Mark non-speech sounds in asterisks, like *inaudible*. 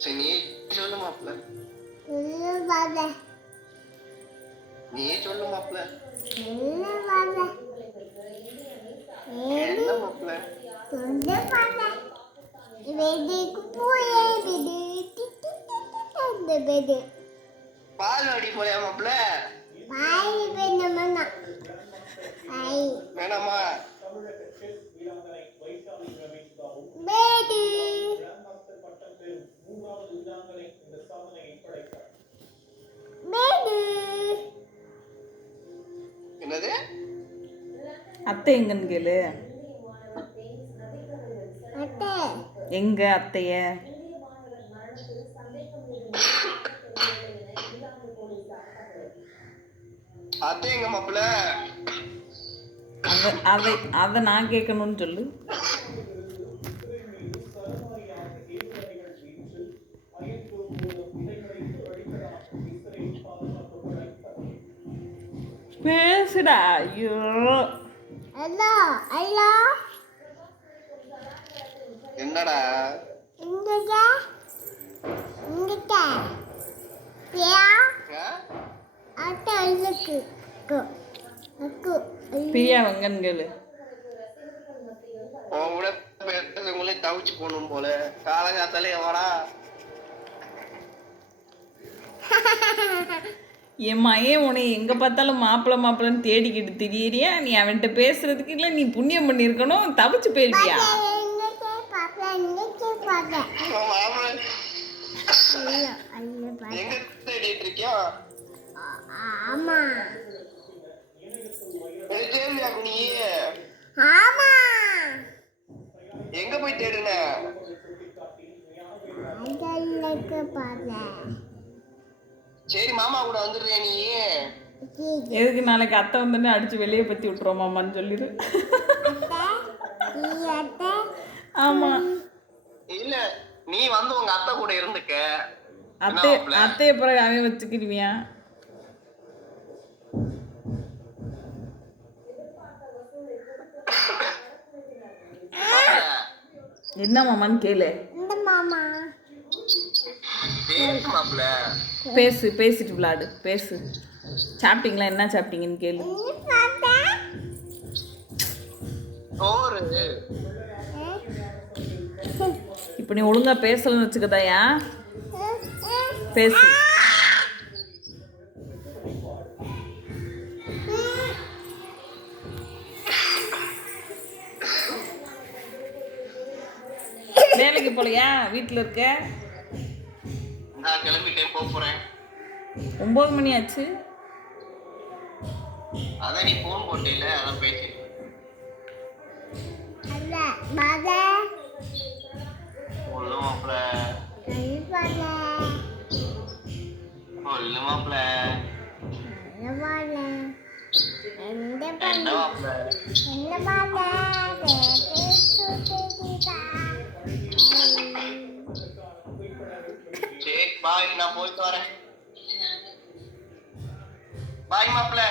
சரி நீ சொல்லு சொல்லுவாங்க நீ சொல்லு சொல்லுவாங்க என்ன சொல்லுவாங்க வெடிக்கு போயே வெடி அந்த வெடி பால் அடி போலையா மாப்பிள்ள பாய் வேணுமண்ணா பாய் வேணாமா பேடி பேடி என்னது? அத்தை எங்கன்னு கேளு. அத்தை. எங்க அத்தைய? அத்தை எங்க மாப்பிள்ள அவ அதை அதை நான் கேட்கணும்னு சொல்லு. പേസിടാ അയ്യോ അല്ലോ. അല്ലോ എന്നടാ ഇങ്ങടാ ഇങ്ങടാ പിയാ ആട്ട അല്ലക്ക് കോ അക്കു പിയാ മംഗൻകൾ. ഓവിടെ പേട്ടങ്ങളെ തവിച്ചു പോണം പോലെ കാളകാത്തലേ ഓടാ ha *laughs* ha ha ha என் மகன் உன்னை எங்க பார்த்தாலும் மாப்பிள்ளை மாப்பிள்ளைன்னு தேடிக்கிட்டு திரியறியா? நீ அவன்கிட்ட பேசுறதுக்கு இல்லை நீ புண்ணியம் பண்ணியிருக்கணும் தவிச்சு போயிருக்கியா ஆமா. ஆமா. எங்க போய் தேடுன? பாப்பா சரி மாமா கூட வந்துடுறியா நீ எதுக்கு நாளைக்கு அத்தை வந்தோடனே அடிச்சு வெளியே பத்தி விட்டுருவோமாமான்னு சொல்லிடு. அத்தை அத்தை. ஆமா. இல்ல நீ வந்து உங்க அத்தை கூட இருந்துக்க. அத்தை அத்தைய பிறகு அவன் வச்சுக்கிடுவியா? என்ன மாமான்னு கேளு. இந்த மாமா. பேசு பேசிட்டு விளாடு பேசு. சாப்பிட்டீங்களா? என்ன சாப்பிட்டீங்கன்னு கேளு. இப்போ நீ ஒழுங்கா பேசலன்னு வச்சுக்கதாயா? பேசு. வேலைக்கு போலையா? வீட்டில் இருக்க? நான் கிளம்பிட்டேன் போக போறேன். ஒம்பது மணி ஆச்சு அதான் நீ போன் போட்டில அதான் பேசி சொல்லு பாப்பா சொல்லு மாப்பிள்ள என்ன எந்த என்ன பாப்பா பாய் நான் போயிட்டு வரேன். பாய் மாப்பிள்ள.